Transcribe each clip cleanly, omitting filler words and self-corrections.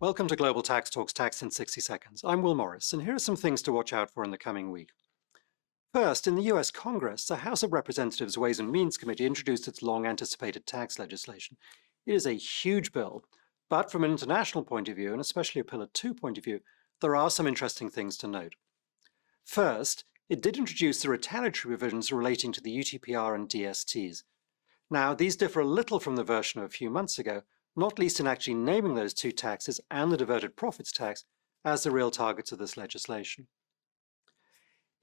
Welcome to Global Tax Talks Tax in 60 Seconds. I'm Will Morris, and here are some things to watch out for in the coming week. First, in the US Congress, the House of Representatives Ways and Means Committee introduced its long-anticipated tax legislation. It is a huge bill, but from an international point of view, and especially a Pillar 2 point of view, there are some interesting things to note. First, it did introduce the retaliatory provisions relating to the UTPR and DSTs. Now, these differ a little from the version of a few months ago, not least in actually naming those two taxes and the diverted profits tax as the real targets of this legislation.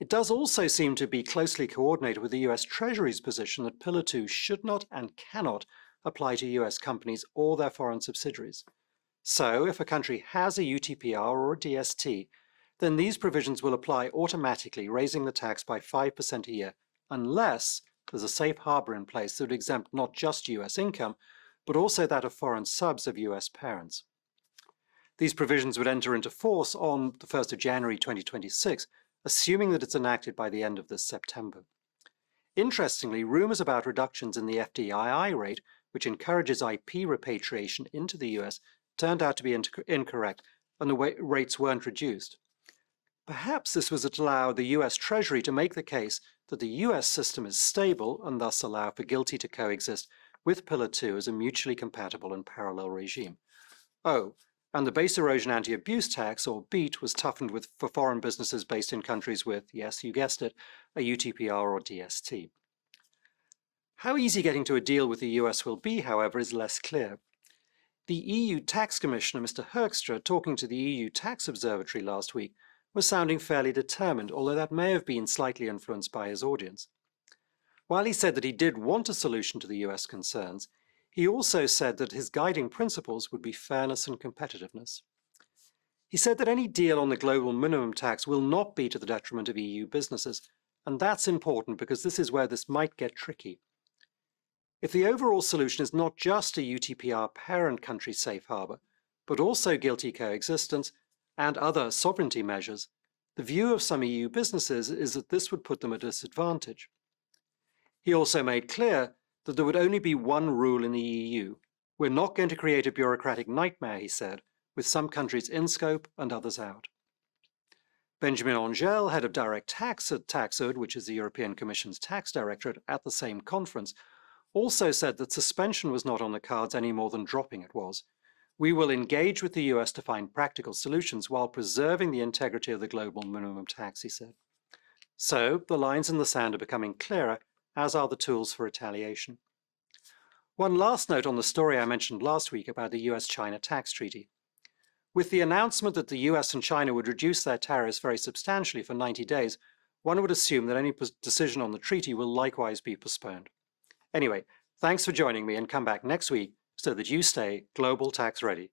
It does also seem to be closely coordinated with the US Treasury's position that Pillar 2 should not and cannot apply to US companies or their foreign subsidiaries. So, if a country has a UTPR or a DST, then these provisions will apply automatically, raising the tax by 5% a year, unless there's a safe harbor in place that would exempt not just US income, but also that of foreign subs of US parents. These provisions would enter into force on the 1st of January 2026, assuming that it's enacted by the end of this September. Interestingly, rumors about reductions in the FDII rate, which encourages IP repatriation into the US, turned out to be incorrect, and the rates weren't reduced. Perhaps this was to allow the US Treasury to make the case that the US system is stable and thus allow for GILTI to coexist with Pillar 2 as a mutually compatible and parallel regime. Oh, and the Base Erosion Anti-Abuse Tax, or BEAT, was toughened for foreign businesses based in countries with, yes, you guessed it, a UTPR or DST. How easy getting to a deal with the US will be, however, is less clear. The EU Tax Commissioner, Mr. Hoekstra, talking to the EU Tax Observatory last week, was sounding fairly determined, although that may have been slightly influenced by his audience. While he said that he did want a solution to the US concerns, he also said that his guiding principles would be fairness and competitiveness. He said that any deal on the global minimum tax will not be to the detriment of EU businesses, and that's important because this is where this might get tricky. If the overall solution is not just a UTPR parent country safe harbor, but also GILTI coexistence and other sovereignty measures, the view of some EU businesses is that this would put them at a disadvantage. He also made clear that there would only be one rule in the EU. We're not going to create a bureaucratic nightmare, he said, with some countries in scope and others out. Benjamin Angel, head of direct tax at TaxUD, which is the European Commission's tax directorate, at the same conference, also said that suspension was not on the cards any more than dropping it was. We will engage with the US to find practical solutions while preserving the integrity of the global minimum tax, he said. So, the lines in the sand are becoming clearer, as are the tools for retaliation. One last note on the story I mentioned last week about the US-China tax treaty. With the announcement that the US and China would reduce their tariffs very substantially for 90 days, one would assume that any decision on the treaty will likewise be postponed. Anyway, thanks for joining me, and come back next week so that you stay global tax ready.